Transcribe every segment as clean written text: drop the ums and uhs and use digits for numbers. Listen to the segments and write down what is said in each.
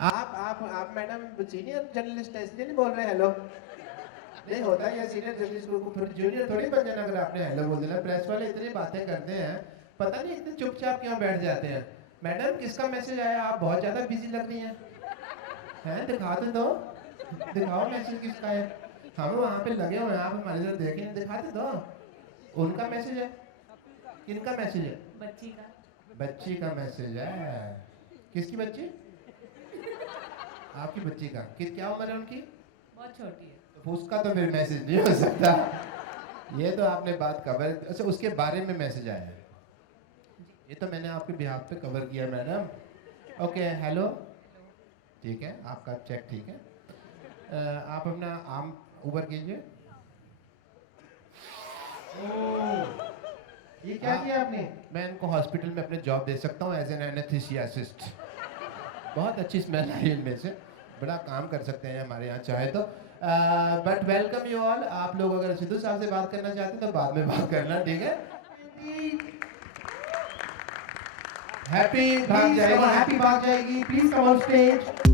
आप madam senior journalist है इसलिए नहीं बोल रहे हेलो? नहीं होता है सीनियर जर्नलिस्ट को थोड़ी जूनियर थोड़ी बन जाना अगर आपने हेलो बोल दिया। प्रेस वाले इतनी बातें करते हैं, पता नहीं इतने चुपचाप क्यों बैठ जाते हैं। मैडम किसका मैसेज आया? आप बहुत ज्यादा बिजी लग रही हैं। हैं दिखा दो, दिखाओ मैसेज किसका है। हम वहाँ पे लगे हुए हैं, आप हमारे इधर देखें, दिखाते दो। उनका मैसेज है? किनका मैसेज है? बच्ची का। बच्ची का मैसेज है। किसकी बच्ची? आपकी बच्ची का। क्या उम्र है उनकी? बहुत छोटी है। तो उसका तो फिर मैसेज नहीं हो सकता। ये तो आपने बात कवर, अच्छा उसके बारे में मैसेज आया है। ये तो मैंने आपके बिहाफ पे कवर किया मैडम। ओके हेलो, ठीक है आपका चेक ठीक है। आप अपना आर्म ऊपर कीजिए। ये क्या किया आपने? मैं इनको हॉस्पिटल में अपने जॉब दे सकता हूँ एज एन एनेस्थीसियासिस्ट। बहुत अच्छी स्मेल आई इनमें से, बड़ा काम कर सकते हैं हमारे यहाँ चाहे तो। But welcome you all. आप लोग अगर सिद्धू साहब से बात करना चाहते हैं तो बाद में बात करना, ठीक है? हैप्पी भाग जाएगी, हैप्पी भाग जाएगी। Please come on stage.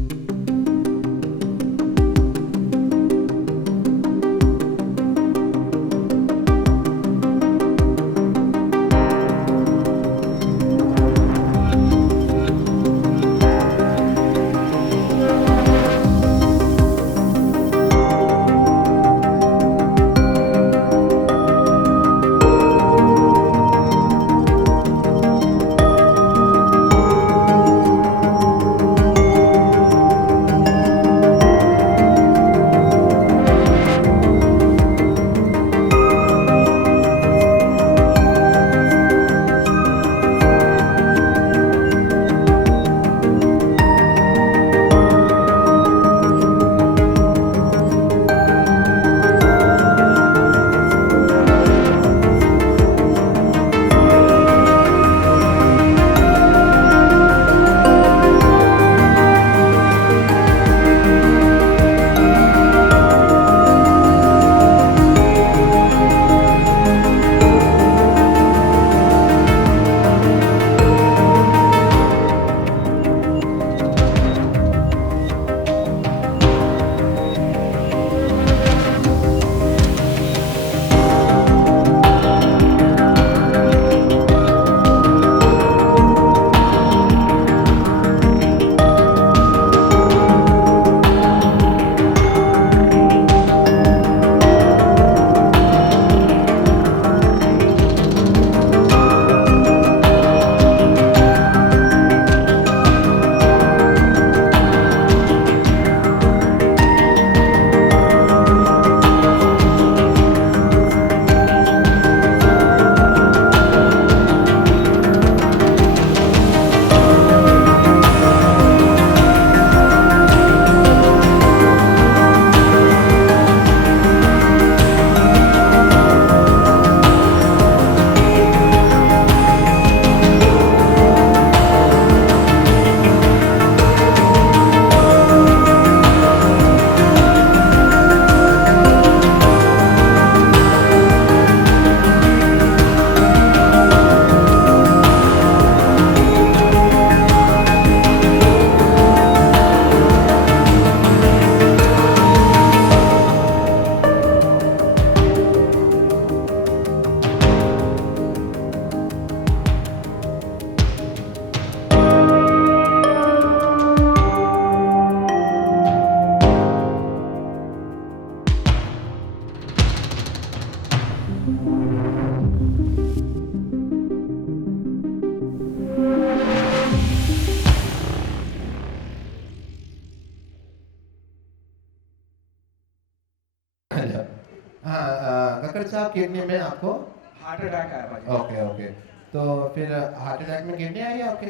हाँ कक्कड़ साहब, किडनी में आपको हार्ट अटैक आया भाई। ओके ओके, तो फिर हार्ट अटैक में किडनी आई आपके?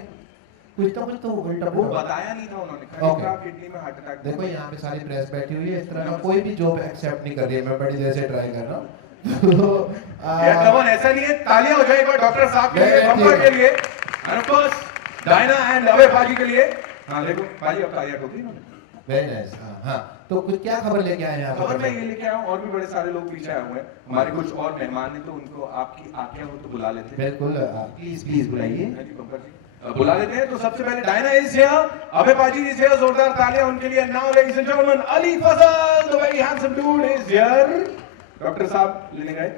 कुछ तो उल्टा वो बताया नहीं था उन्होंने, खाली ओके। कहा किडनी में हार्ट अटैक। देखो यहाँ पे सारी प्रेस बैठी हुई है, इस तरह का कोई भी जॉब एक्सेप्ट नहीं कर रही है। मैं बड़ी देर से ट्राई कर रहा हूँ। यार कमन ऐसा नहीं है, तालियां हो जाए एक बार डॉक्टर साहब के लिए, बम्पर के लिए, end of course Diana and लवे भाजी के लिए। हाँ देखो भाजी अब तालियां ठोकी इन्होंने। Very nice. हाँ तो कुछ क्या खबर लेके आए हैं आप? खबर मैं ये लेके आया हूँ, और भी बड़े सारे लोग पीछे आए हुए हैं, हमारे कुछ और मेहमान हैं, तो उनको आपकी आज्ञा हो तो बुला लेते हैं। बिल्कुल, प्लीज प्लीज बुलाइए। हाँ जी बम्पर जी। बुला लेते हैं। तो सबसे पहले डायना इज हियर, अभय पाजी इज हियर, जोरदार तालियां उनके लिए। Now ladies and gentleman, Ali Fazal, the very handsome dude is here. Doctor साहब लेने गए।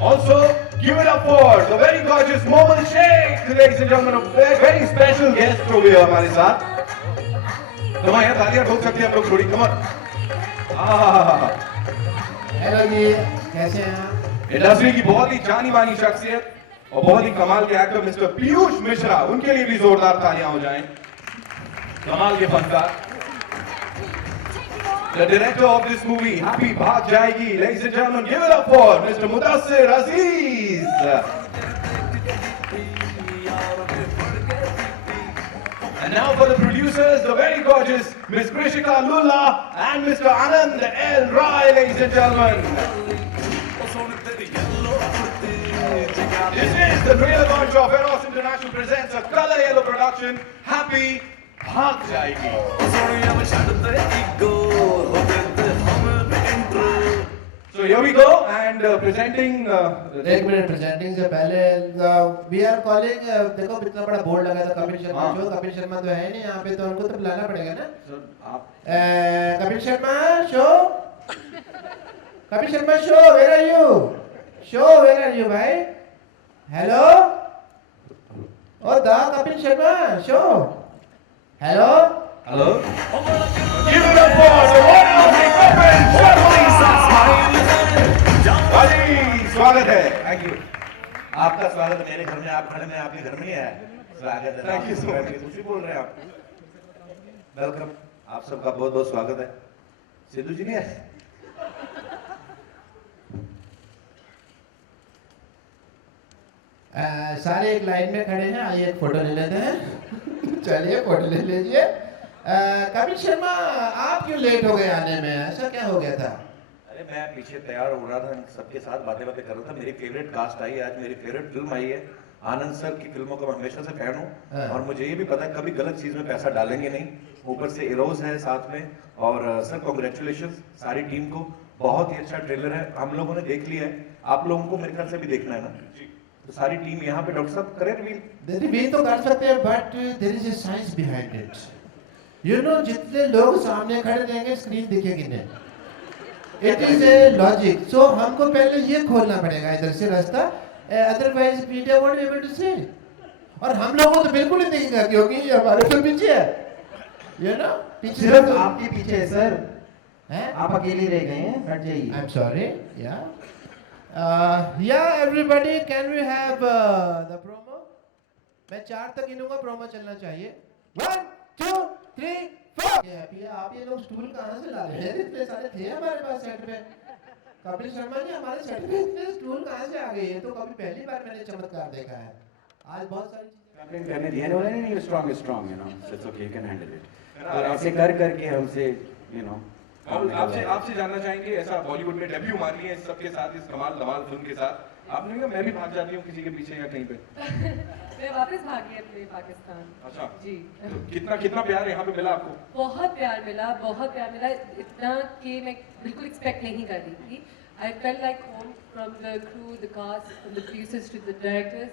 Also, give it up for the very gorgeous Momin Sheikh, ladies and gentlemen, a very special guest over here हमारे साथ। तो यहाँ तालियां ठोक सकते हैं हम लोग थोड़ी, come on। हेलो जी, कैसे हैं आप? इंडस्ट्री की बहुत ही जानी मानी शख्सियत और बहुत ही कमाल के एक्टर मिस्टर पीयूष मिश्रा, उनके लिए भी जोरदार तालियां हो जाएं। कमाल के फनकार, the director of this movie, Happy Bhaag Jayegi, ladies and gentlemen, give it up for Mr. Mudassir Aziz. And now for the producers, the very gorgeous Miss Krishika Lulla and Mr. Anand L. Rai, ladies and gentlemen. This is the trailer launch of Eros International presents a Color Yellow production, Happy Bhaag Jayegi. So here we go and presenting. एक minute, presenting से पहले we are calling, देखो कितना बड़ा board लगा था Kapil Sharma show. Kapil Sharma तो है नहीं यहाँ पे, तो उनको तो बुलाना पड़ेगा ना। Kapil Sharma show, Kapil Sharma show, where are you? Show, where are you भाई? Hello, oh the Kapil Sharma show, hello. Hello. Give it up for the one of the Kapil Sharma ji, स्वागत है। Thank you. आपका स्वागत मेरे घर में, आप खड़े में, आपके घर में ही है। स्वागत है। Thank you so much. कुछ बोल रहे हैं आप? वेलकम, आप सबका बहुत बहुत स्वागत है। सिद्धू जी नहीं है? सारे एक लाइन में खड़े हैं, आइए एक फोटो ले लेते हैं। चलिए फोटो ले लीजिए। कपिल शर्मा, आप क्यों लेट हो गए आने में? ऐसा क्या हो गया था? अरे मैं पीछे तैयार हो रहा था, सबके साथ बातें बातें कर रहा था। मेरी फेवरेट कास्ट आई है आज, मेरी फेवरेट फिल्म आई है। आनंद सर की फिल्मों का मैं हमेशा से फैन हूँ और मुझे ये भी पता है कभी गलत चीज में पैसा डालेंगे नहीं। ऊपर से इरोज है साथ में। और सर कॉन्ग्रेचुलेशन सारी टीम को, बहुत ही अच्छा ट्रेलर है, हम लोगों ने देख लिया है। आप लोगों को मेरे ख्याल से भी देखना है ना? तो सारी टीम यहाँ पे, डॉक्टर साहब करें रिवील? रिवील तो कर सकते हैं, but there is a science behind it. You know, जितने लोग सामने खड़े रहेंगे स्क्रीन दिखेगी नहीं। It is a logic. So हमको पहले ये खोलना पड़ेगा इधर से रास्ता, otherwise media won't be able to see. और हम लोगों तो बिल्कुल नहीं दिखेगा क्योंकि ये हमारे तो पीछे है, यू नो, पीछे सिर्फ आपके पीछे है सर, हैं? आप अकेले रह गए हैं, हट जाइए। I am sorry. Yeah everybody, can we have the promo? मैं 4 तक गिनूंगा, प्रोमो चलना चाहिए। 1 2 3 4। ये आप ये लोग स्टूल कहाँ से ला रहे हैं? इतने सारे थे हमारे पास सेट में। कपिल शर्मा जी, हमारे सेट में इतने स्टूल कहाँ से आ गए? ये तो कभी पहली बार मैंने चमत्कार देखा है। आज बहुत सारी कंप्लेंट करने दिया ना, नहीं strong, you know, it's okay, you can handle it. और ऐसे कर करके हमसे, यू नो, आपसे जानना चाहेंगे, ऐसा बॉलीवुड में डेब्यू मार लिया इस सबके साथ, इस कमाल धमाल फिल्म के साथ, आपने कहा मैं भी भाग जाती हूँ किसी के पीछे या कहीं पे? मैं वापस भागी अपने पाकिस्तान। अच्छा जी। तो कितना प्यार यहाँ पे मिला आपको? बहुत प्यार मिला, बहुत प्यार मिला, इतना कि मैं बिल्कुल एक्सपेक्ट नहीं कर रही थी। I felt like home, from the crew, the cast, from the producers to the directors.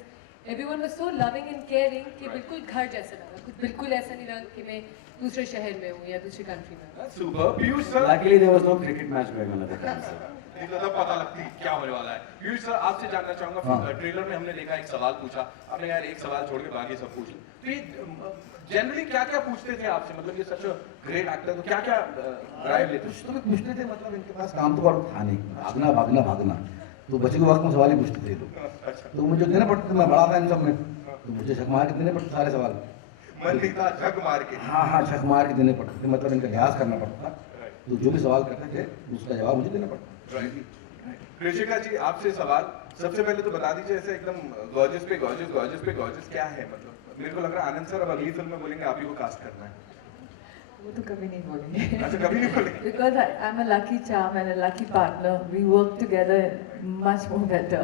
Everyone was so loving and caring कि बिल्कुल घर जैसा लगा। कुछ बिल्कुल ऐसा नहीं लगा कि मैं दूसरे शहर में हूँ या दूसरी कंट्री में। That's super. Piyush sir, luckily there was no cricket match going on at the time sir. इतना तो पता लगती है क्या होने वाला है। पीयूष सर, आपसे जानना चाहूंगा, ट्रेलर में हमने देखा एक सवाल पूछा, आपने यार एक सवाल छोड़ के बाकी सब पूछ लो। तो ये जनरली क्या पूछते थे आपसे? मतलब ये सच ग्रेट एक्टर, तो क्या ड्राइव लेते कुछ तो भी पूछते थे, मतलब इनके पास काम तो और था नहीं, भागना, तो बच्चे के वक्त में सवाल ही पूछते थे लोग। अच्छा, तो मुझे देने पड़ते थे, मैं बड़ा था इन सब में, तो मुझे छक मार के देने पड़ते सारे सवाल। मन लिखता झक मार के। हाँ, छक मार के देने पड़ते थे, मतलब इनका लिहाज करना पड़ता था। तो जो भी सवाल करते थे उसका जवाब मुझे देना पड़ता। कृषिका जी, आपसे सवाल, सबसे पहले तो बता दीजिए ऐसे एकदम गॉर्जियस पे गॉर्जियस क्या है? मतलब मेरे को लग रहा है आनंद सर अब अगली फिल्म में बोलेंगे आप ही को कास्ट करना है। वो तो कभी नहीं बोलेंगे। अच्छा, कभी नहीं बोलेंगे? Because I'm a lucky charm and a lucky partner. We work together much more better.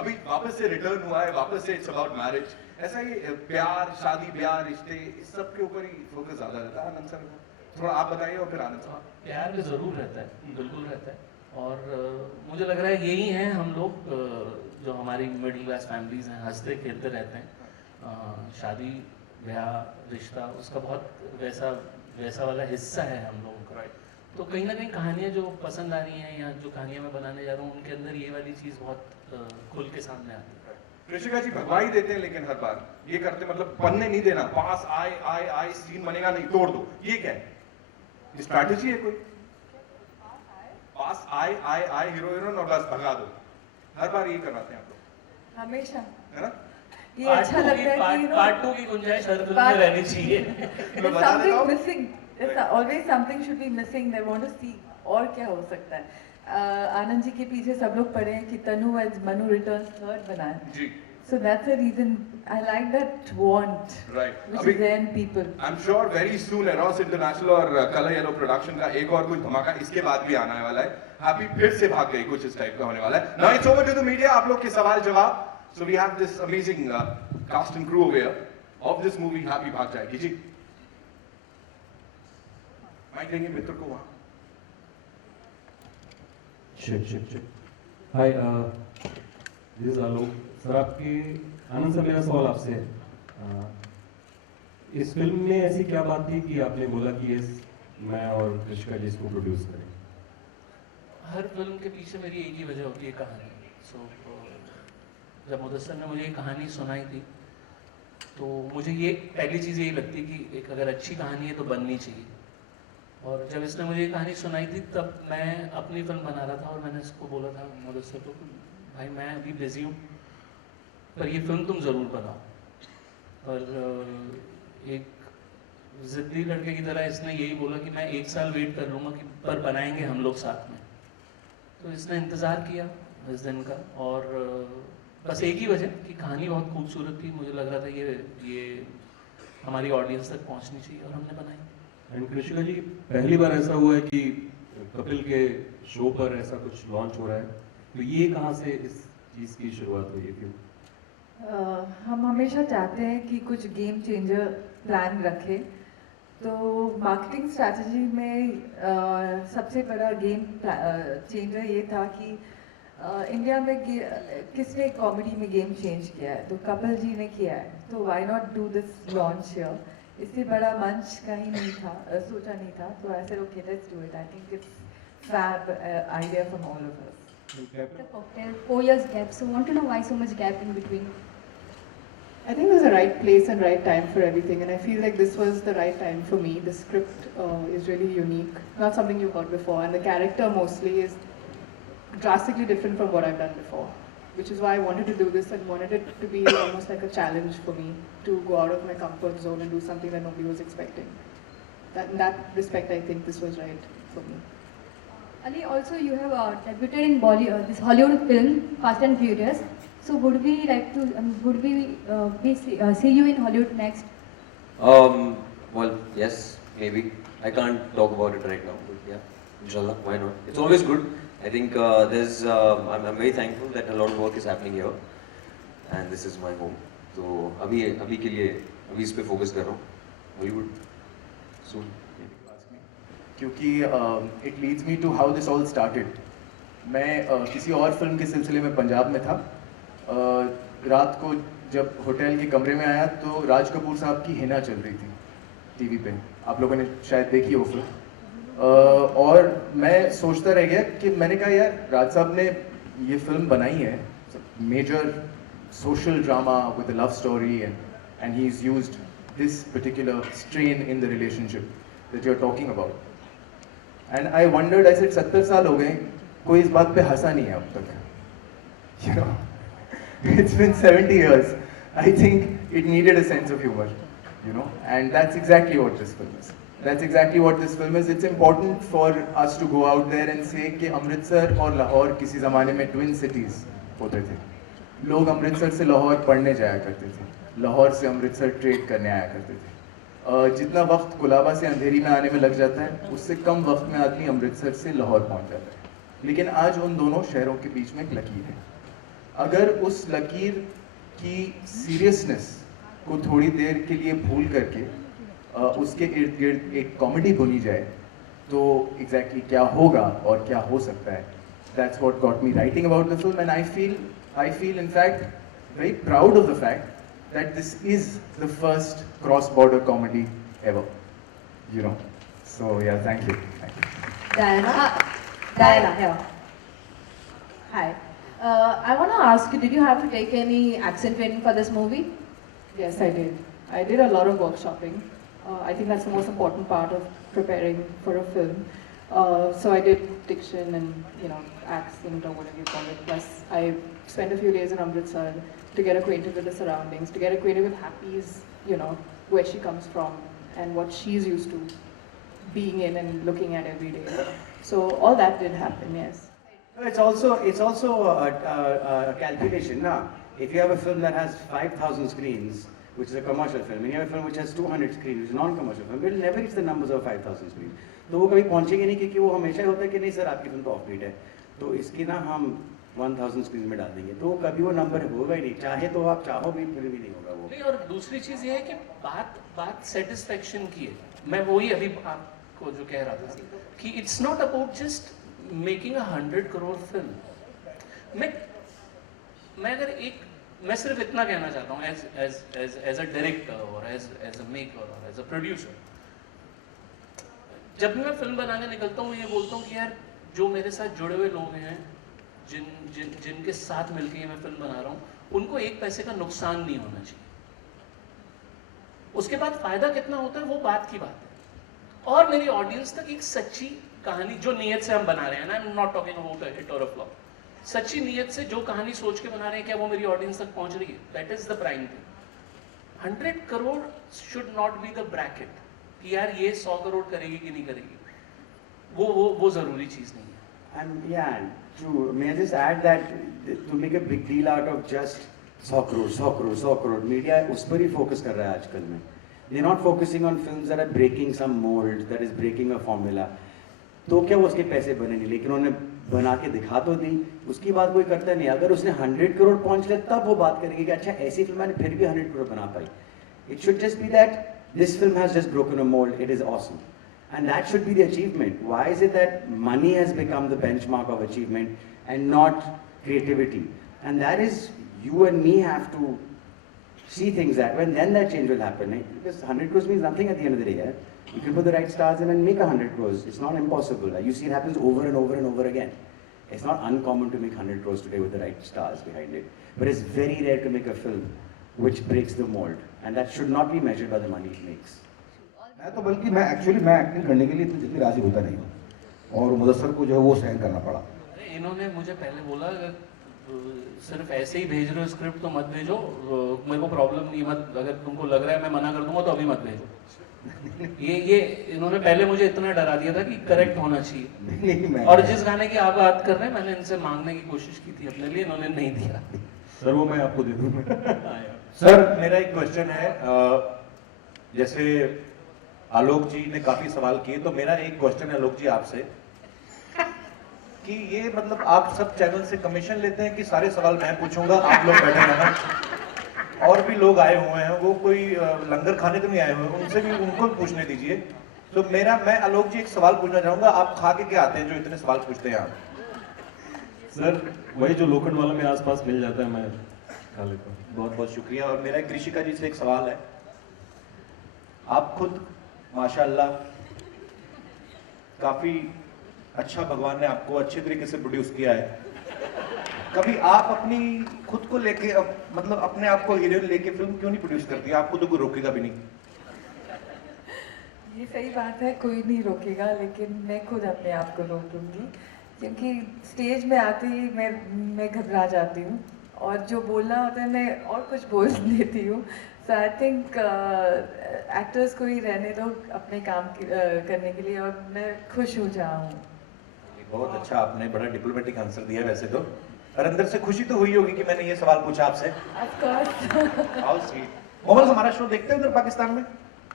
अभी वापस से रिटर्न हुआ है, वापस से इट्स अबाउट मैरिज। ऐसा ही प्यार, शादी ब्याह, रिश्ते, इस सब के ऊपर ही फोकस ज्यादा रहता है आनंद सर का? थोड़ा आप बताइए और फिर आनंद सर। प्यार भी ज़रूर रहता है, बिल्कुल रहता है। और मुझे लग रहा है यही है हम लोग जो हमारी मिडिल क्लास फैमिलीज हैं हंसते खेलते रहते हैं। शादी ब्याह रिश्ता उसका बहुत वैसा वाला हिस्सा है हम लोगों का। तो कहीं ना कहीं कहानियाँ जो पसंद आ रही हैं या जो कहानियाँ मैं बनाने जा रहा हूँ उनके अंदर ये वाली चीज़ बहुत खुल के सामने आती है। ऋषिका जी भगवाई देते हैं लेकिन हर बार ये करते मतलब बनने नहीं देना, पास आए सीन बनेगा नहीं तोड़ दो, ये क्या है? ये स्ट्रैटेजी है कोई? पास आए हीरो हीरोइन और बस भगा दो, हर बार ये करवाते हैं आप लोग हमेशा, है ना? ये अच्छा लगता है कि पार्ट 2 की गुंजाइश हर फिल्म में रहनी चाहिए। there's something missing, there's always something should be missing, they want to see और क्या हो सकता है। आनंद जी के पीछे सब लोग पढ़े हैं कि तनु as Manu returns third बनाया जी। So that's the reason I like that want, Right. which is there in people. I'm sure very soon Eros International और Color Yellow Production का एक और कुछ धमाका इसके बाद भी आने वाला है। हैप्पी फिर से भाग गई कुछ इस टाइप का होने वाला है। Now it's over to the media, आप लोग के सवाल जवाब। So we have this amazing cast and crew over here of this movie happy भाग जाएगी जी। माइक देंगे मित्र को वहाँ। Shit hi, this is Alok sir. आपकी आनंद सर, मेरा सवाल आपसे है, इस फिल्म में ऐसी क्या बात थी कि आपने बोला कि ये मैं और ऋषिका जी इसको प्रोड्यूस करें? हर फिल्म के पीछे मेरी एक ही वजह होती है, कहानी। जब मुदस्सर ने मुझे ये कहानी सुनाई थी तो मुझे ये पहली चीज़ यही लगती कि एक अगर अच्छी कहानी है तो बननी चाहिए। और जब इसने मुझे ये कहानी सुनाई थी तब मैं अपनी फिल्म बना रहा था और मैंने इसको बोला था मुदस्सर को, भाई मैं अभी बिजी हूँ पर ये फिल्म तुम ज़रूर बनाओ। और एक ज़िद्दी लड़के की तरह इसने यही बोला कि मैं 1 साल वेट कर लूँगा कि पर बनाएंगे हम लोग साथ में। तो इसने इंतज़ार किया इस दिन का, और बस एक ही वजह कि कहानी बहुत खूबसूरत थी, मुझे लग रहा था ये हमारी ऑडियंस तक पहुँचनी चाहिए और हमने बनाई। एंड ऋषिका जी, पहली बार ऐसा हुआ है कि कपिल के शो पर ऐसा कुछ लॉन्च हो रहा है, तो ये कहाँ से इस चीज़ की शुरुआत हुई थी? हम हमेशा चाहते हैं कि कुछ गेम चेंजर प्लान रखें, तो मार्केटिंग स्ट्रैटेजी में सबसे बड़ा गेम चेंजर ये था कि इंडिया में किसने कॉमेडी में गेम चेंज किया है, तो कपिल जी ने किया है, तो why not do this launch here. इससे बड़ा मंच कहीं नहीं था, सोचा नहीं था, तो ऐसे okay let's do it. I think it's fab idea from all of us. The cocktail, 4 years gap. So want to know why so much gap in between? I think there's a right place and right time for everything, and I feel like this was the right time for me. The script is really unique, not something you've heard before, and the character mostly is drastically different from what I've done before, which is why I wanted to do this and wanted it to be almost like a challenge for me to go out of my comfort zone and do something that nobody was expecting. In that respect, I think this was right for me. Ali, also you have debuted in Bollywood, this Hollywood film Fast and Furious. So would we like to see you in Hollywood next? Well, yes, maybe. I can't talk about it right now, but yeah, inshallah, why not? It's always good. I think I'm very thankful that a lot of work is happening here, and this is my home. So अभी के लिए अभी इस पे focus कर रहा हूँ, Hollywood soon. क्योंकि it leads me to how this all started. मैं किसी और फिल्म के सिलसिले में पंजाब में था। रात को जब होटल के कमरे में आया तो राज कपूर साहब की हिना चल रही थी टीवी पे, आप लोगों ने शायद देखी हो फिल्म। और मैं सोचता रह गया कि मैंने कहा यार राज साहब ने ये फिल्म बनाई है, major social drama with a love story, and he is used this particular strain in the relationship that you are talking about. And I wondered, I said 70 साल हो गए, कोई इस बात पे हंसा नहीं है अब तक। You know, it's been 70 years. I think it needed a sense of humor, you know, and that's exactly what this film is. That's exactly what this film is. It's important for us to go out there and say कि अमृतसर और लाहौर किसी ज़माने में twin cities होते थे। लोग अमृतसर से लाहौर पढ़ने जाया करते थे, लाहौर से अमृतसर ट्रेड करने आया करते थे। जितना वक्त कुलाबा से अंधेरी में आने में लग जाता है, उससे कम वक्त में आदमी अमृतसर से लाहौर पहुंच जाता है। लेकिन आज उन दोनों शहरों के बीच में एक लकीर है। अगर उस लकीर की सीरियसनेस को थोड़ी देर के लिए भूल करके उसके इर्द गिर्द एक कॉमेडी बुनी जाए तो एग्जैक्टली क्या होगा और क्या हो सकता है, that's what got me writing about the film. And I feel I feel, in fact, very proud of the fact that this is the first cross-border comedy ever. You know. So yeah, thank you. Thank you. Diana, here. Hi. I want to ask you, did you have to take any accent training for this movie? Yes, I did. I did a lot of workshopping. I think that's the most important part of preparing for a film. So I did diction and, accent or whatever you call it. Plus, I spent a few days in Amritsar to get acquainted with the surroundings, to get acquainted with Happy's, where she comes from and what she's used to being in and looking at every day. So all that did happen, yes. It's also a calculation. Now, if you have a film that has 5,000 screens, which is a commercial film, and you have a film which has 200 screens, which is a non-commercial film, it will never reach the numbers of 5,000 screens. तो वो कभी पहुंचेंगे नहीं क्योंकि वो हमेशा होता है कि नहीं सर आपकी फिल्म तो ऑफ बीट है, तो इसकी ना हम 1000 स्क्रीन में डाल देंगे, तो कभी वो नंबर होगा ही नहीं, चाहे तो आप चाहो भी फिर भी नहीं होगा वो। नहीं, और दूसरी चीज ये है कि बात सेटिस्फेक्शन की है। मैं वही अभी आपको जो कह रहा था कि it's not about just making 100 crore film. मैं अगर मैं सिर्फ इतना कहना चाहता हूँ एज अ डायरेक्टर और एज अ मेकर और एज अ प्रोड्यूसर, जब भी मैं फिल्म बनाने निकलता हूँ ये बोलता हूँ कि यार जो मेरे साथ जुड़े हुए लोग हैं, जिनके साथ मिलकर मैं फिल्म बना रहा हूँ, उनको एक पैसे का नुकसान नहीं होना चाहिए। उसके बाद फायदा कितना होता है वो बात की बात है। और मेरी ऑडियंस तक एक सच्ची कहानी जो नीयत से हम बना रहे हैं ना, I am not talking about a hit और अ फ्लॉप, सच्ची नीयत से जो कहानी सोच के बना रहे हैं, क्या वो मेरी ऑडियंस तक पहुंच रही है? That is the prime thing. 100 crore should not be the bracket कि यार ये 100 करोड़ करेगी कि नहीं करेगी, वो जरूरी चीज नहीं है। And yeah, true. May I just add that to make a big deal out of just 100 crore, media उस पर ही focus कर रहा है आजकल में। They're not focusing on films that are breaking some mold, that is breaking a formula. तो क्या वो उसके पैसे बने नहीं, लेकिन उन्होंने बना के दिखा तो दी, उसकी बात कोई करता नहीं। अगर उसने 100 करोड़ पहुंच लिया तब वो बात करेंगे कि अच्छा ऐसी फिल्म मैंने फिर भी 100 करोड़ बना पाई। It should just be that this film has just broken a mold, it is awesome. And that should be the achievement. Why is it that money has become the benchmark of achievement and not creativity? And that is, you and me have to see things that way, and then that change will happen. Because 100 crores means nothing at the end of the day. You can put the right stars in and make 100 crores. It's not impossible. You see it happens over and over and over again. It's not uncommon to make 100 crores today with the right stars behind it. But it's very rare to make a film which breaks the mold. And that should not be measured by the money it makes. मैं तो बल्कि मैं acting करने के लिए इतनी जल्दी राजी होता नहीं हूँ, और मुदस्सर को जो है वो सहन करना पड़ा। इन्होंने मुझे पहले बोला सिर्फ ऐसे ही भेज रहे हो स्क्रिप्ट तो मत भेजो, मेरे को प्रॉब्लम नहीं, मत अगर तुमको लग रहा है मैं मना कर दूंगा तो अभी मत भेजो। ये इन्होंने पहले मुझे इतना डरा दिया था कि करेक्ट होना चाहिए। और जिस गाने की आप बात कर रहे हैं मैंने इनसे मांगने की कोशिश की थी अपने लिए, इन्होंने नहीं दिया। सर वो मैं आपको दे दूंगा। सर मेरा एक क्वेश्चन है, जैसे आलोक जी ने काफी सवाल किए, तो मेरा एक क्वेश्चन है आलोक जी आपसे कि ये मतलब आप सब चैनल से कमीशन लेते हैं कि सारे सवाल मैं पूछूंगा, आप लोग बैठे रहना, और भी लोग आए हुए हैं, वो कोई लंगर खाने तो नहीं आए हुए, उनसे भी उनको भी पूछने दीजिए। तो मैं आलोक जी एक सवाल पूछना चाहूंगा, आप खा के क्या आते हैं जो इतने सवाल पूछते हैं आप? सर वही जो लोखंड वाला में आसपास मिल जाता है मैं खा लेता हूँ। बहुत बहुत शुक्रिया। और मेरा एक ऋषिका जी से एक सवाल है, आप खुद माशाल्लाह काफी अच्छा भगवान ने आपको अच्छे तरीके से प्रोड्यूस किया है, कभी आप अपनी खुद को लेके मतलब अपने आप को हीरोइन लेके फिल्म क्यों नहीं प्रोड्यूस करती? आपको तो कोई रोकेगा भी नहीं। ये सही बात है, कोई नहीं रोकेगा, लेकिन मैं खुद अपने आप को रोक लूँगी, क्योंकि स्टेज में आते ही मैं घबरा जाती हूँ, और जो बोलना होता है मैं और कुछ बोल देती हूँ। सो आई थिंक एक्टर्स को ही रहने दो अपने काम करने के लिए, और मैं खुश हो जाऊँ। बहुत अच्छा, आपने बड़ा डिप्लोमेटिक आंसर दिया वैसे तो, और अंदर से खुशी तो हुई होगी कि मैंने ये सवाल पूछा आपसे। Of course. How sweet. Mohammed हमारा शो देखते हैं उधर पाकिस्तान में?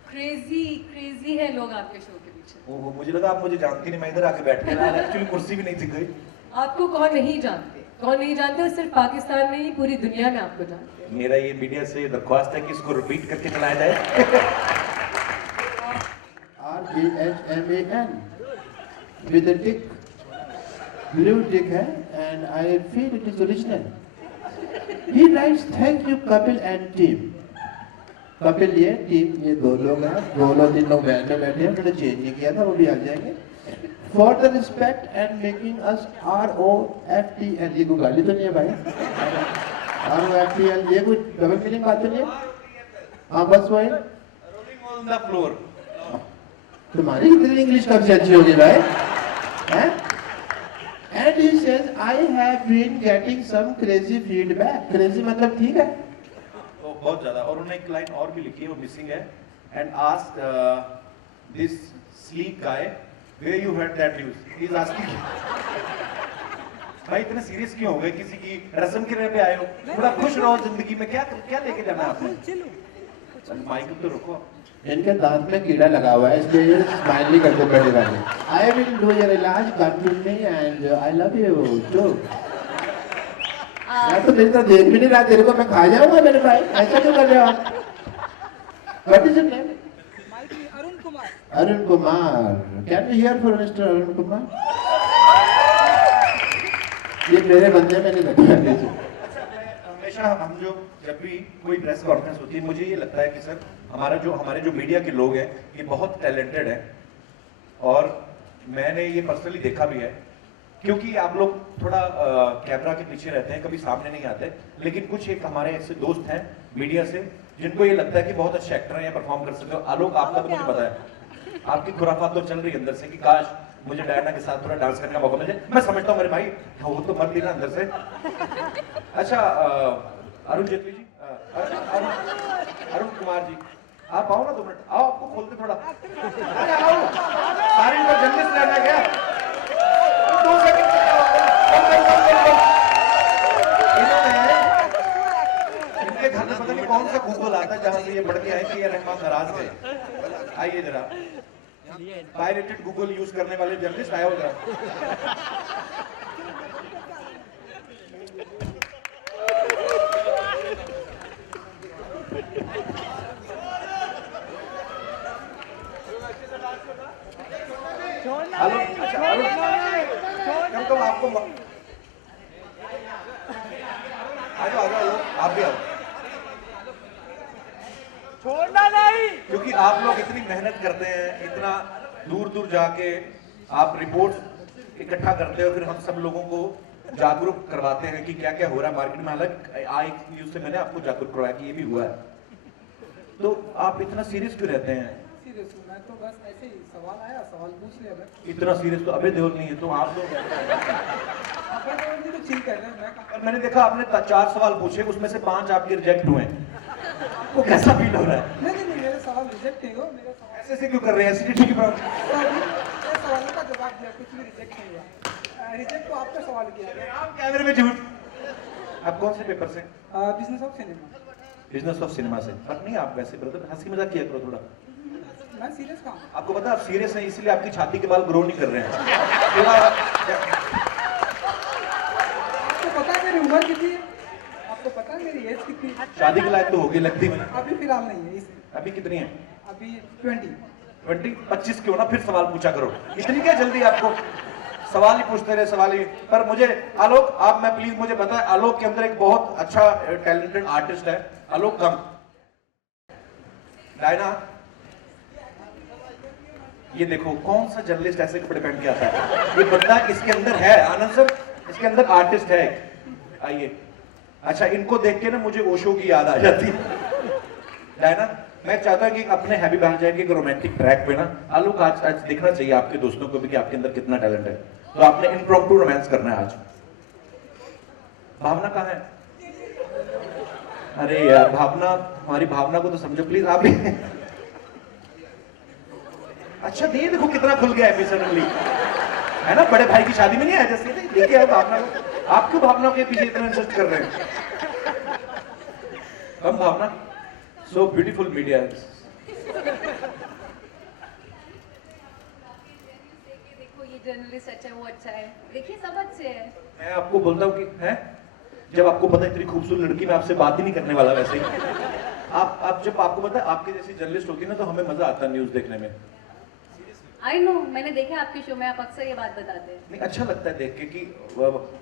क्रेजी है लोग आपके शो के पीछे। ओहो, मुझे लगा आप मुझे जानती नहीं, मैं इधर आके बैठ गया, एक्चुअली कुर्सी भी नहीं थी कोई। आपको कौन नहीं जानते और सिर्फ पाकिस्तान में ही, पूरी दुनिया में आपको जानते हैं। मेरा ये मीडिया से दरख्वास्त है कि इसको रिपीट करके चलाया जाए। RAHMAN with a tick, blue tick है, and I feel it is original. He writes, thank you Kapil and team. Kapil ये टीम ये दो लोग हैं, दोनों तीन लोग वैन में बैठे हैं, उन्होंने चेंज नहीं किया था, वो भी आ जाएंगे. For the respect and making us ROFTL, ये कोई गाली तो नहीं है भाई? ROFTL, ये कोई डबल मीनिंग बात तो नहीं है? हाँ बस वही. Rolling on the floor. तुम्हारी इतनी इंग्लिश कब से अच्छी होगी भाई? हैं? And he says, I have been getting some crazy feedback. Crazy मतलब ठीक है? तो बहुत ज्यादा. और उन्होंने एक लाइन और भी लिखी है, वो मिसिंग है. And asked this sleek guy, where you heard that news? He's asking. भाई इतने सीरियस क्यों हो गए? किसी की रस्म किरने पे आए हो? थोड़ा खुश रहो जिंदगी में. क्या क्या लेके जाना है आपने? माइक तो रुको. इनके दांत में कीड़ा लगा हुआ है, इसलिए ये स्माइल नहीं करते बड़े वाले. I will do your इलाज, come to me and I love you too. मैं तो मेरी तरह देख भी नहीं रहा तेरे को, मैं खा जाऊंगा मेरे भाई. ऐसा क्यों कर रहे हो आप? What is your name? Arun Kumar. Can we hear for Mr. Arun Kumar? ये मेरे बंदे में नहीं लगता. हमेशा हम जो जब भी कोई प्रेस कॉन्फ्रेंस होती है, मुझे ये लगता है कि सर हमारे जो मीडिया के लोग हैं ये बहुत टैलेंटेड हैं. और मैंने ये पर्सनली देखा भी है, क्योंकि आप लोग थोड़ा कैमरा के पीछे रहते हैं, कभी सामने नहीं आते. लेकिन कुछ एक हमारे ऐसे दोस्त हैं मीडिया से जिनको ये लगता है कि बहुत अच्छे एक्टर हैं या परफॉर्म कर सकते हो. आलोक, आपका तो मुझे पता है, आपकी खुराफात तो चल रही है अंदर से कि काश मुझे डायना के साथ थोड़ा डांस करने का मौका मिल जाए. मैं समझता हूँ मेरे भाई, वो तो मर ली ना अंदर से. अच्छा अरुण जेटली जी, अरुण कुमार जी, आप आओ ना 2 मिनट. आओ, आपको खोलते थोड़ा. अरे आओ, सारी को जर्नलिस्ट रहना क्या? 2 सेकंड. इनके घर में पता नहीं कौन सा गूगल आता है जहां से ये पढ़ के आए कि ये रहमान नाराज गए. आइए जरा. पायरेटेड गूगल यूज करने वाले जर्नलिस्ट आए हो जरा. हेलो. अच्छा अरुण, कम आपको आ जाओ, आप भी आओ. छोड़ना नहीं, क्योंकि आप लोग इतनी मेहनत करते हैं, इतना दूर दूर जाके आप रिपोर्ट इकट्ठा करते हो, फिर हम सब लोगों को जागरूक करवाते हैं कि क्या क्या हो रहा है मार्केट में. हालांकि आई न्यूज से मैंने आपको जागरूक करवाया कि ये भी हुआ है. तो आप इतना सीरियस क्यों रहते हैं? मैं तो बस ऐसे ही सवाल आया, सवाल पूछ लिया. इतना सीरियस तो अबे देओल नहीं है, तो आप तो चिल कर रहे हैं. मैंने देखा आपने 4 सवाल पूछे, उसमें से 5 आपके रिजेक्ट हुए हैं. वो कैसा फील हो रहा है? नहीं, मेरे सवाल रिजेक्ट नहीं हो. मेरे सवाल ऐसे क्यों कर रहे हैं? एसिडिटी की प्रॉब्लम. सवालों का जवाब दिया, कुछ भी रिजेक्ट नहीं हुआ. रिजेक्ट तो आपका सवाल किया. आप कैमरे में झूठ. आप कौन से पेपर से? Business of cinema. Business of cinema से. पर नहीं, आप वैसे ब्रदर हंसी मजाक किया करो थोड़ा. मैं सीरियस कहाँ? आपको पता है आप सीरियस हैं, इसलिए आपकी छाती के बाल ग्रो नहीं कर रहे हैं. आपको पता है मेरी उम्र कितनी है? आपको पता है मेरी एज कितनी है? शादी के लायक तो होगी लगती है. अभी फिलहाल नहीं है. अभी कितनी है? अभी 20. 25 क्यों ना, फिर सवाल पूछा करो. इतनी क्या जल्दी आपको? सवाल ही पूछते रहे, सवाल ही. पर मुझे आलोक, आप मैं प्लीज मुझे बताएं, आलोक के अंदर एक बहुत अच्छा टैलेंटेड आर्टिस्ट है. आलोक कम. डायना, ये देखो कौन सा जर्नलिस्ट ऐसे कपड़े पहन के आता है. ये बंदा इसके अंदर है. आनंद सर, इसके अंदर आर्टिस्ट है. आइए. अच्छा, इनको देख के ना मुझे ओशो की याद आ जाती है. डायना, मैं चाहता हूं कि अपने हैप्पी वैलेंटाइन के रोमांटिक ट्रैक पे ना आलोक आज दिखना चाहिए आपके दोस्तों को भी कि आपके अंदर कितना टैलेंट है. तो आपने इम्प्रॉम्प्टू रोमांस करना है आज. भावना कहाँ है? अरे यार भावना, हमारी भावना को तो समझो प्लीज आप भी. अच्छा नहीं, देखो कितना खुल गया है सडनली, है ना. बड़े भाई की शादी में नहीं आया जैसे. देखिए भावना को, आप क्यों भावना के पीछे इतना इंसिस्ट कर रहे हैं? हम भावना, सो ब्यूटीफुल मीडिया. देखो ये जर्नलिस्ट अच्छा है, वो अच्छा है, देखिए सब अच्छे हैं. मैं आपको बोलता हूँ कि है, जब आपको पता है इतनी खूबसूरत लड़की, मैं आपसे बात ही नहीं करने वाला वैसे ही. आप जब आपको पता है आपके जैसी जर्नलिस्ट होती है ना, तो हमें मजा आता है न्यूज देखने में. आई नो, मैंने देखा आपके शो में, आप अक्सर ये बात बताते हैं। नहीं, अच्छा लगता है देख के कि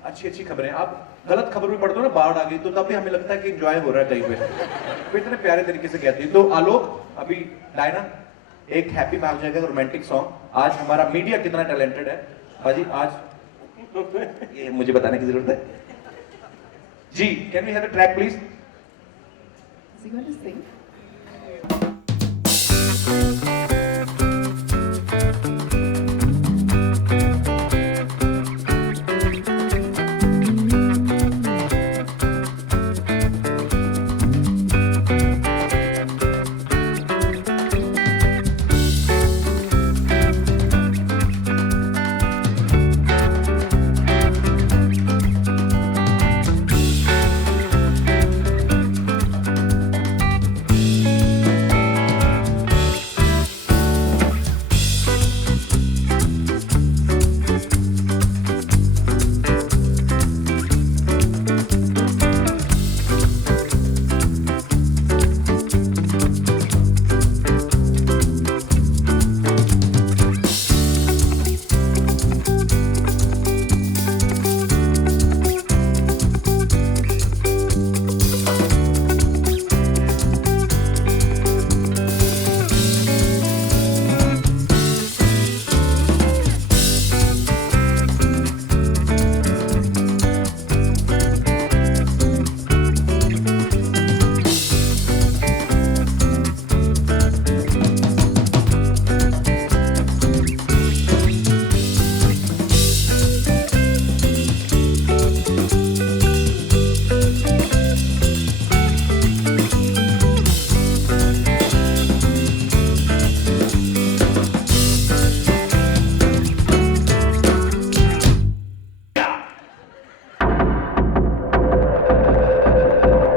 अच्छी अच्छी खबरें, आप गलत खबर भी पढ़ते हो ना, बाढ़ आ गई तो तब भी हमें लगता है कि एंजॉय हो रहा है कहीं पे। तो इतने प्यारे तरीके से कहती है। तो आलोक, अभी डायना एक हैप्पी मैम जाएगा रोमांटिक सॉन्ग। आज हमारा मीडिया कितना टैलेंटेड है भाजी, आज ये मुझे बताने की जरूरत है जी। Can we have a track please? Is he going to sing?